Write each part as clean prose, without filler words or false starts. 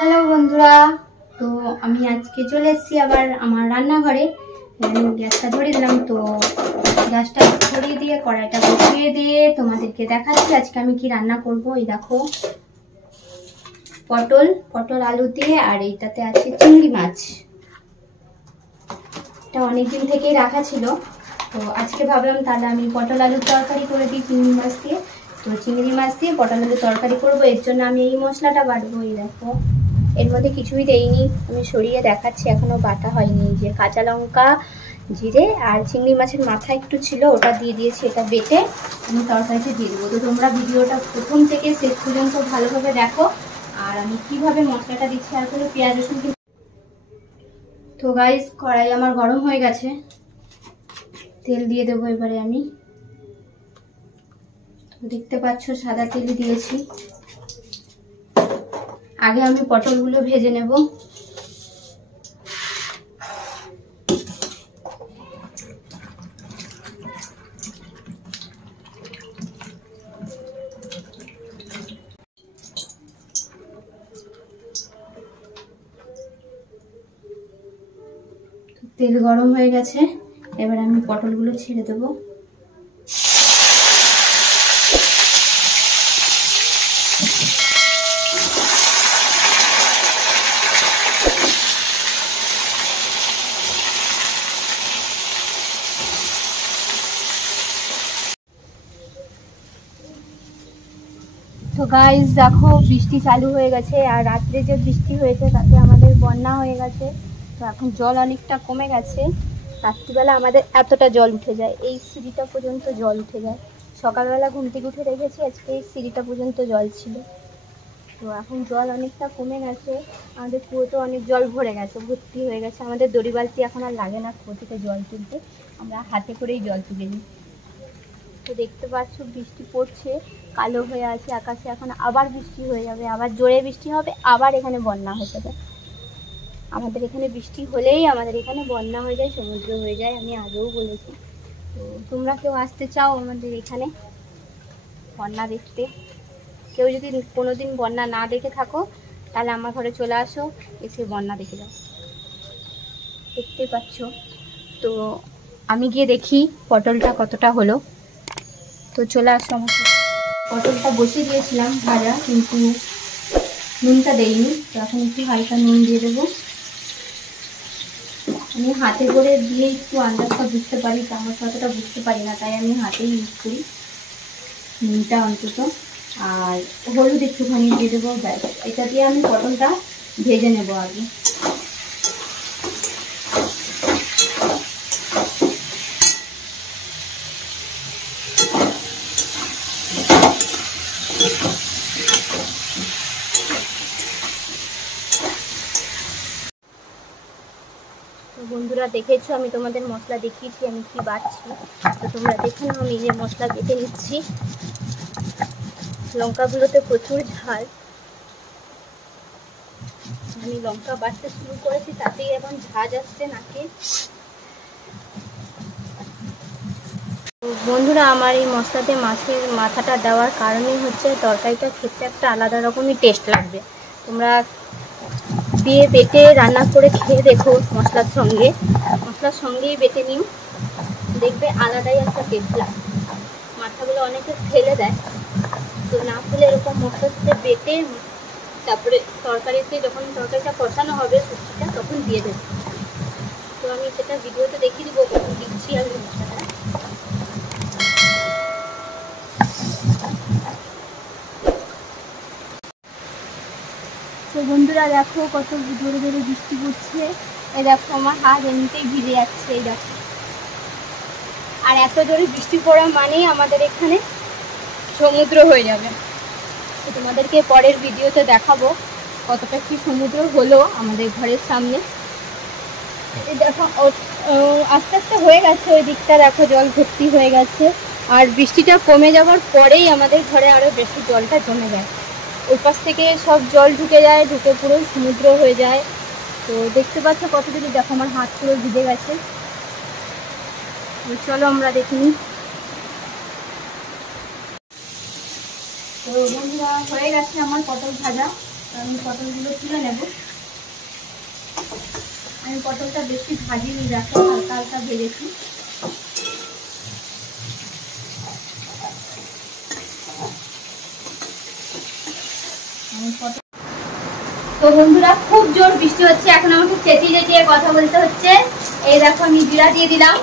Hello বন্ধুরা, তো আমি আজকে চলে এসেছি আবার আমার রান্নাঘরে। গ্যাসটা ধরিয়ে দিলাম, তো গ্যাসটা ধরিয়ে দিয়ে কড়াইটা বসিয়ে দিয়ে তোমাদেরকে দেখাচ্ছি আজকে আমি কি রান্না করব। এই দেখো, পটল আলু দিয়ে, আর এইটাতে আছে চিংড়ি মাছ। এটা অনেকদিন থেকেই রাখা ছিল, তো আজকে ভাবলাম তাহলে আমি পটল আলুর তরকারি করে দিই চিংড়ি মাছ দিয়ে। তো চিংড়ি মাছ দিয়ে পটল আলুর তরকারি করবো, এর জন্য আমি এই মশলাটা বাটবো। এই দেখো, এর মধ্যে কিছুই দেইনি, আমি সরিয়ে দেখাচ্ছি, এখনো বাটা হয়নি। যে কাঁচা লঙ্কা, জিরে আর চিংড়ি মাছের মাথা একটু ছিল, ওটা দিয়ে দিয়েছি। এটা বেটে আমি তরকারিতে দিয়ে দেবো। তো তোমরা ভিডিওটা প্রথম থেকে শেষ পর্যন্ত ভালোভাবে দেখো, আর আমি কিভাবে মশলাটা দিচ্ছি। আর কোনো পেঁয়াজ রসুন। তো গাইস, কড়াই আমার গরম হয়ে গেছে, তেল দিয়ে দেবো এবারে আমি। তো দেখতে পাচ্ছ সাদা তেল দিয়েছি। আগে আমি পটলগুলো ভেজে নেব। তেল গরম হয়ে গেছে, এবার আমি পটলগুলো ছেড়ে দেব। তো গাইস দেখো, বৃষ্টি চালু হয়ে গেছে, আর রাত্রে যে বৃষ্টি হয়েছে তাতে আমাদের বন্যা হয়ে গেছে। তো এখন জল অনেকটা কমে গেছে। রাত্রিবেলা আমাদের এতটা জল উঠে যায়, এই সিঁড়িটা পর্যন্ত জল উঠে যায়। সকালবেলা ঘুম থেকে উঠে রেখেছি, আজকে এই সিঁড়িটা পর্যন্ত জল ছিল। তো এখন জল অনেকটা কমে গেছে, আমাদের কুয়োতে অনেক জল ভরে গেছে, ভর্তি হয়ে গেছে। আমাদের দড়ি বালতি এখন আর লাগে না কুয়ো থেকে জল তুলতে, আমরা হাতে করেই জল তুলে নিই। তো দেখতে পাচ্ছ বৃষ্টি পড়ছে, কালো হয়ে আছে আকাশে। এখন আবার বৃষ্টি হয়ে যাবে, আবার জোরে বৃষ্টি হবে, আবার এখানে বন্যা হয়ে যাবে। আমাদের এখানে বৃষ্টি হলেই আমাদের এখানে বন্যা হয়ে যায়, সমুদ্র হয়ে যায়, আমি আগেও বলেছি। তো তোমরা কেউ আসতে চাও আমাদের এখানে বন্যা দেখতে? কেউ যদি কোনোদিন বন্যা না দেখে থাকো, তাহলে আমার ঘরে চলে আসো, এসে বন্যা দেখে যাও। দেখতে পাচ্ছ। তো আমি গিয়ে দেখি পটলটা কতটা হলো। তো চলে আসো আমার সাথে। পটলটা বসিয়ে দিয়েছিলাম ভাজা, কিন্তু নুনটা দেইনি। তো এখন একটু হালকা নুন দিয়ে দেবো। আমি হাতে করে দিয়ে একটু আন্দাজটা বুঝতে পারি, চামচ অতটা বুঝতে পারি না, তাই আমি হাতেই ইউজ করি নুনটা অন্তত। আর হলুদ একটুখানি দিয়ে দেবো, ব্যাস। এটা দিয়ে আমি পটলটা ভেজে নেব আগে। বন্ধুরা দেখেছো, আমি তোমাদের মশলা দেখিয়েছি আমি কি বাটছি। তো তোমরা দেখে নাও, আমি যে মশলা বেটে নিচ্ছি। লঙ্কাগুলোতে প্রচুর ঝাল, আমি লঙ্কা বাটতে শুরু করেছি, তাতেই এখন ঝাঁজ আসছে নাকে। তো বন্ধুরা, আমার এই মশলাতে মাছের মাথাটা দেওয়ার কারণই হচ্ছে তরকারিটা খেতে একটা আলাদা রকমই টেস্ট লাগবে। তোমরা দিয়ে বেটে রান্না করে খেয়ে দেখো, মশলার সঙ্গেই বেটে নিও, দেখবে আলাদাই একটা টেস্ট লাগবে। মাথাগুলো অনেকে ফেলে দেয়, তো না ফেলে এরকম মশলার সাথে বেটে তারপরে তরকারিতে যখন তরকারিটা কষানো হবে সবজিটা, তখন দিয়ে দেবে। তো আমি সেটা ভিডিওতে দেখিয়ে দেবো কখন দিচ্ছি আমি মশলাটা। তো বন্ধুরা দেখো, কত জোরে জোরে বৃষ্টি পড়ছে। এই দেখো, আমার হাত এমনিতেই ভিজে যাচ্ছে, এই দেখো। আর এত জোরে বৃষ্টি পড়া মানেই আমাদের এখানে সমুদ্র হয়ে যাবে। তো তোমাদেরকে পরের ভিডিওতে দেখাবো কতটা কি সমুদ্র হলো আমাদের ঘরের সামনে। এই দেখো, আস্তে আস্তে হয়ে গেছে, ওই দিকটা দেখো জল ভর্তি হয়ে গেছে। আর বৃষ্টিটা কমে যাওয়ার পরেই আমাদের ঘরে আরও বেশি জলটা জমে যায়। ওই পাশ থেকে সব জল ঢুকে যায়, ঢুকে পুরো সমুদ্র হয়ে যায়। তো দেখতে পাচ্ছ কত যদি, দেখো আমার হাত পুরো ভিজে গেছে। চলো আমরা দেখিনি। তো বন্ধুরা, হয়ে গেছে আমার পটল ভাজা। তো আমি পটলগুলো তুলে নেব। আমি পটলটা বেশি ভাজিনি, দেখো হালকা হালকা ভেজেছি। তো বন্ধুরা খুব জোর বৃষ্টি হচ্ছে, এখন আমাকে চেঁচিয়ে চেঁচিয়ে কথা বলতে হচ্ছে। এই দেখো আমি জিরা দিয়ে দিলাম,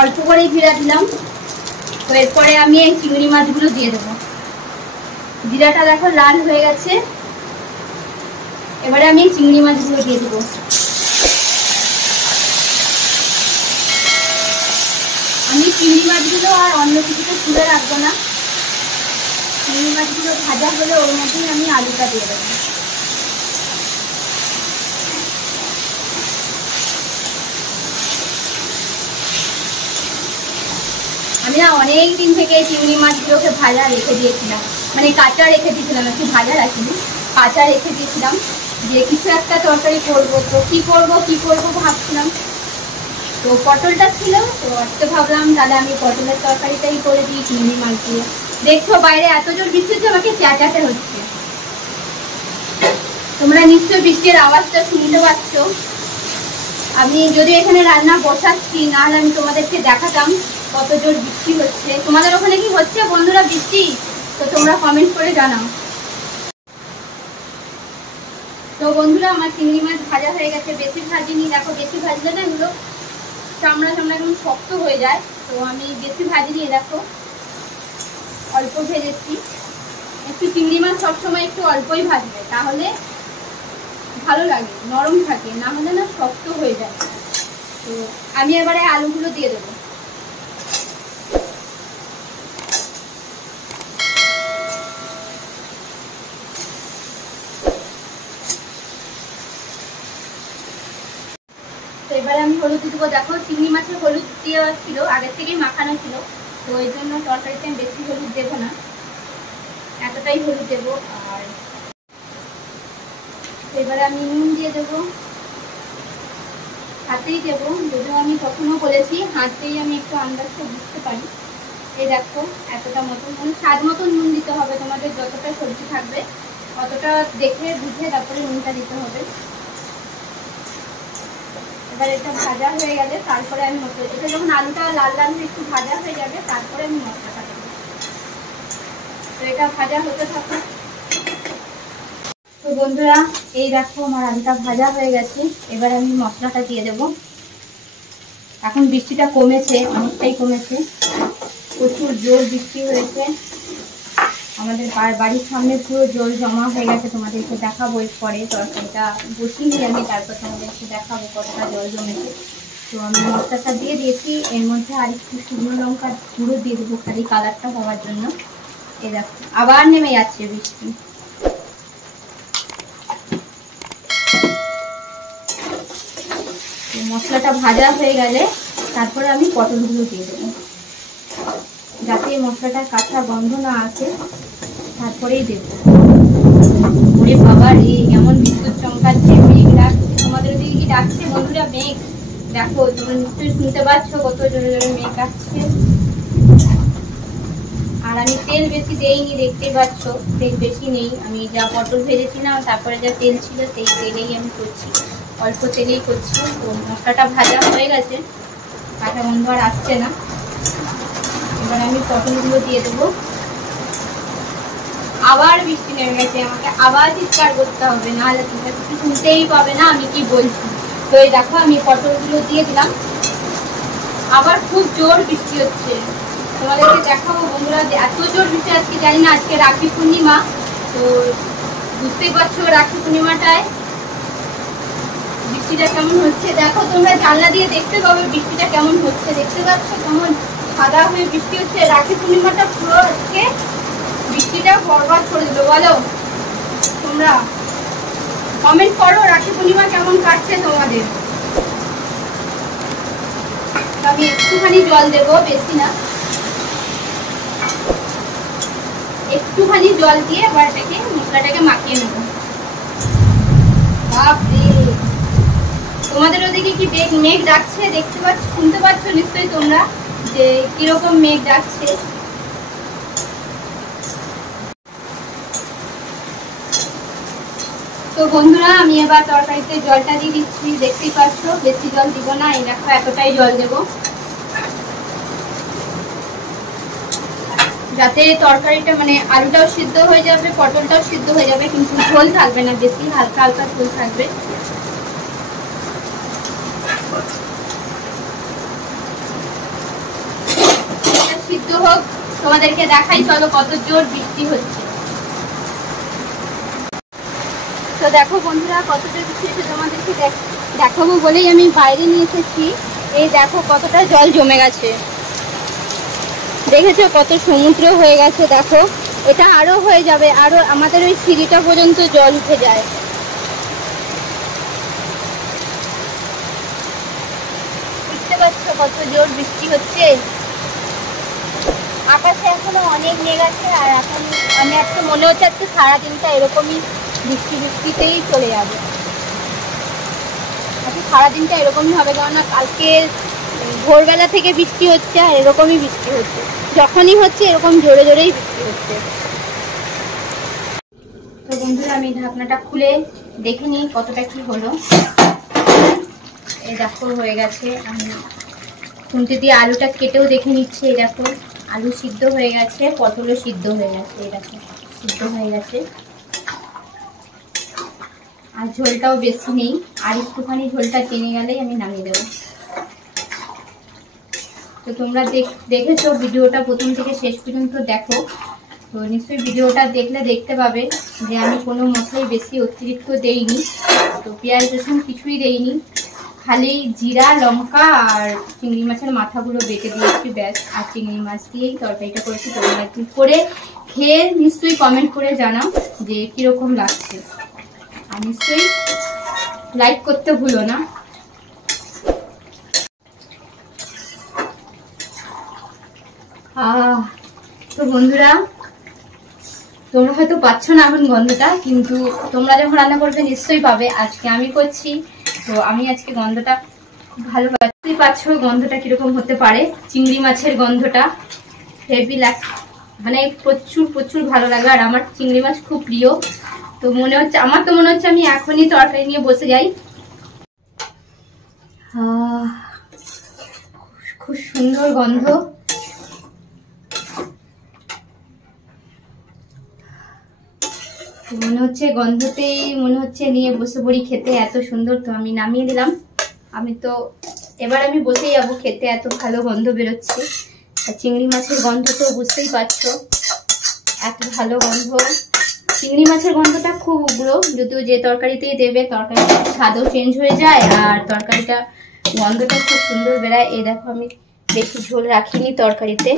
অল্প করেই জিরা দিলাম। তো এরপরে আমি এই চিংড়ি মাছগুলো দিয়ে দেবো। জিরাটা দেখো লাল হয়ে গেছে, এবারে আমি চিংড়ি মাছগুলো দিয়ে দেবো। আমি চিংড়ি মাছগুলো আর অন্য কিছুতে তুলে রাখবো না, চিংড়ি মাছগুলো ভাজা হলে ওর মধ্যেই আমি আলুটা দিয়ে দেবো। আমি না অনেক দিন থেকে চিংড়ি মাছগুলোকে ভাজা রেখে দিয়েছিলাম, মানে কাঁচা রেখে দিয়েছিলাম, একটু ভাজা রাখিনি, কাঁচা রেখে দিয়েছিলাম যে কিছু একটা তরকারি করবো। তো কি করবো ভাবছিলাম, তো পটলটা ছিল, তো আজকে ভাবলাম তাহলে আমি পটলের তরকারিটাই করে দিই চিংড়ি মাছ দিয়ে। দেখছো বাইরে এত জোর বৃষ্টি হচ্ছে, আমাকে চেঁচাতে হচ্ছে। তোমরা নিশ্চয়ই বৃষ্টির আওয়াজটা শুনতে পাচ্ছ। আমি যদি এখানে রান্না বসাচ্ছি, নাহলে আমি তোমাদেরকে দেখাতাম কত জোর বৃষ্টি হচ্ছে। তোমাদের ওখানে কি হচ্ছে বন্ধুরা বৃষ্টি? তো তোমরা কমেন্ট করে জানাও। তো বন্ধুরা আমার চিংড়ি মাছ ভাজা হয়ে গেছে, বেশি ভাজিনি, দেখো বেশি ভাজলে না এগুলো চামড়া একদম শক্ত হয়ে যায়। তো আমি বেশি ভাজিনি, দেখো অল্প ভেজেছি। একটু চিংড়ি মাছ সবসময় একটু অল্পই ভাজবে, তাহলে ভালো লাগে, নরম থাকে, না হলে না শক্ত হয়ে যায়। তো আমি এবারে আলুগুলো দিয়ে দেবো। তো এবারে আমি হলুদ দেবো। দেখো চিংড়ি মাছের হলুদ দেওয়া ছিল, আগের থেকেই মাখানো ছিল, তো এই জন্য তরকারিতে আমি বেশি হলুদ দেবো না, এতটাই হলুদ দেবো। আর এবারে আমি নুন দিয়ে দেবো, হাতেই দেবো, যদিও আমি কখনো বলেছি হাতেই আমি একটু আন্দাজটা বুঝতে পারি। এই দেখো এতটা মতন, মানে স্বাদ মতন নুন দিতে হবে, তোমাদের যতটা সবজি থাকবে অতটা দেখে বুঝে তারপরে নুনটা দিতে হবে। এবার এটা ভাজা হয়ে গেলে তারপরে আমি মশলা, এটা যখন আলুটা লাল লাল একটু ভাজা হয়ে যাবে তারপরে আমি মশলাটা দেবো। তো এটা ভাজা হতে থাকে। তো বন্ধুরা এই দেখো আমার আলুটা ভাজা হয়ে গেছে, এবার আমি মশলাটা দিয়ে দেবো। এখন বৃষ্টিটা কমেছে, অনেকটাই কমেছে, প্রচুর জোর বৃষ্টি হয়েছে, আমাদের বাড়ির সামনে পুরো জল জমা হয়ে গেছে। তোমাদেরকে দেখাবো পরে, তরকারিটা বসিয়ে আমি তারপর তোমাদেরকে দেখাবো কতটা জল জমেছে। তো আমি মশলাটা দিয়ে দিয়েছি, এর মধ্যে আর একটু শুকনো লঙ্কার গুঁড়ো দিয়ে দেবো খালি কালারটা হওয়ার জন্য। এই দেখো আবার নেমে যাচ্ছে বৃষ্টি। মশলাটা ভাজা হয়ে গেলে তারপরে আমি পটলগুলো দিয়ে দেবো, যাতে মশলাটা কাঁচা গন্ধ না আসে, তারপরেই দেবো। ওরে বাবা রে, এমন বিদ্যুৎ চমকাচ্ছে, মেঘ ডাকছে। তোমাদের ওদিকে কি ডাকছে বন্ধুরা মেঘ? দেখো তোমরা নিশ্চয়ই শুনতে পাচ্ছ কত জোরে জোরে মেঘ ডাকছে। আর আমি তেল বেশি দেইনি, দেখতেই পাচ্ছ তেল বেশি নেই, আমি যা পটল ভেজেছিলাম তারপরে যা তেল ছিল সেই তেলেই আমি করছি, অল্প তেলেই করছি। তো মশলাটা ভাজা হয়ে গেছে, কাঁচা গন্ধ আর আসছে না। এবার আমি পটলগুলো দিয়ে দেবো। আবার বৃষ্টি নেমে গেছে, আমাকে আবার চিৎকার করতে হবে, নাহলে তোমরা কিছু শুনতেই পাবে না আমি কি বলছি। তো এই দেখো আমি পটলগুলো দিয়ে দিলাম, আবার খুব জোর বৃষ্টি হচ্ছে। তোমাদেরকে দেখাবো বন্ধুরা, এত জোর বৃষ্টি আজকে, জানি না আজকে রাখি পূর্ণিমা, তো বুঝতেই পারছো রাখি পূর্ণিমাটায় বৃষ্টিটা কেমন হচ্ছে। দেখো তোমরা জানলা দিয়ে দেখতে পাবে বৃষ্টিটা কেমন হচ্ছে, দেখতে পাচ্ছ কেমন সাদা হয়ে বৃষ্টি হচ্ছে। রাখি পূর্ণিমাটা পুরো আজকে বৃষ্টিটা বরবাদ করে দিল। বলো তোমরা, কমেন্ট করো রাখি পূর্ণিমা কেমন কাটছে তোমাদের। আমি একটুখানি জল দেবো, বেশি না, একটুখানি জল দিয়ে এবার এটাকে মশলাটাকে মাখিয়ে নেবো। বাপরে, তোমাদের ওদিকে কি মেঘ ডাকছে? দেখতে পাচ্ছ, শুনতে পাচ্ছ নিশ্চয়ই তোমরা যে কিরকম মেঘ ডাকছে। তো বন্ধুরা আমি এবার তরকারিতে জলটা দিয়ে দিচ্ছি, দেখতেই পাচ্ছ বেশি জল দিব না, এই দেখো এতটাই জল দেবো, যাতে তরকারিটা মানে আলুটাও সিদ্ধ হয়ে যাবে, পটলটাও সিদ্ধ হয়ে যাবে, কিন্তু ঝোল থাকবে না বেশি, হালকা হালকা ঝোল থাকবে। সিদ্ধ হোক, তোমাদেরকে দেখাই চলো কত জোর বৃষ্টি হচ্ছে। তো দেখো বন্ধুরা কত জোর বৃষ্টি হচ্ছে, তোমাদেরকে দেখাবো বলেই আমি বাইরে নিয়ে এসেছি। এই দেখো কতটা জল জমে গেছে, দেখেছো কত সমুদ্র হয়ে গেছে, দেখো এটা আরো হয়ে যাবে, আরো আমাদের ওই সিঁড়িটা পর্যন্ত জল উঠে যায়। দেখতে পাচ্ছ কত জোর বৃষ্টি হচ্ছে, আকাশে এখনো অনেক মেঘ আছে, আর এখন আমার তো মনে হচ্ছে আজকে সারাদিনটা এরকমই বৃষ্টিতেই চলে যাবে, আজকে সারাদিনটা এরকমই হবে, কেননা কালকে ভোরবেলা থেকে বৃষ্টি হচ্ছে আর এরকমই বৃষ্টি হচ্ছে, যখনই হচ্ছে এরকম জোরে জোরেই বৃষ্টি হচ্ছে। তো বন্ধুরা আমি ঢাকনাটা খুলে দেখে নিই কতটা কি হলো। এই দেখো হয়ে গেছে, আমি খুন্তি দিয়ে আলুটা কেটেও দেখে নিচ্ছি, এই দেখো আলু সিদ্ধ হয়ে গেছে, পটলও সিদ্ধ হয়ে গেছে, এই দেখো সিদ্ধ হয়ে গেছে, আর ঝোলটাও বেশি নেই, আর একটুখানি ঝোলটা টেনে গেলেই আমি নামিয়ে দেবো। তো তোমরা দেখেছো ভিডিওটা প্রথম থেকে শেষ পর্যন্ত দেখো, তো নিশ্চয়ই ভিডিওটা দেখলে দেখতে পাবে যে আমি কোনো মশলাই বেশি অতিরিক্ত দেইনি, তো পেঁয়াজ রসুন কিছুই দেইনি, খালি জিরা লঙ্কা আর চিংড়ি মাছের মাথাগুলো বেটে দিয়েছি ব্যাস, আর চিংড়ি মাছ দিয়েই তরকারিটা করেছি। তোমরা একটু করে খেয়ে নিশ্চয়ই কমেন্ট করে জানাও যে কিরকম লাগছে, আর নিশ্চয়ই লাইক করতে ভুলো না। তো বন্ধুরা তোমরা হয়তো পাচ্ছ না এখন গন্ধটা, কিন্তু তোমরা যখন রান্না করবে নিশ্চয়ই পাবে, আজকে আমি করছি তো আমি আজকে গন্ধটা ভালো পাচ্ছ, গন্ধটা কিরকম হতে পারে, চিংড়ি মাছের গন্ধটা হেভি লাগে, মানে প্রচুর প্রচুর ভালো লাগে, আর আমার চিংড়ি মাছ খুব প্রিয়। তো মনে হচ্ছে আমার তো মনে হচ্ছে আমি এখনই তরকারি নিয়ে বসে যাই। খুব সুন্দর গন্ধ, মনে হচ্ছে গন্ধতেই মনে হচ্ছে নিয়ে বসে পড়ি খেতে, এত সুন্দর। তো আমি নামিয়ে দিলাম, এবার আমি বসে যাবো খেতে, এত ভালো গন্ধ বেরোচ্ছে, আর চিংড়ি মাছের গন্ধ তো বুঝতেই পারছো এত ভালো গন্ধ, চিংড়ি মাছের গন্ধটা খুব উগ্র, যদিও যে তরকারিতেই দেবে তরকারিটা স্বাদও চেঞ্জ হয়ে যায়, আর তরকারিটা গন্ধটা খুব সুন্দর বেরায়। এই দেখো আমি বেশি ঝোল রাখিনি তরকারিতে,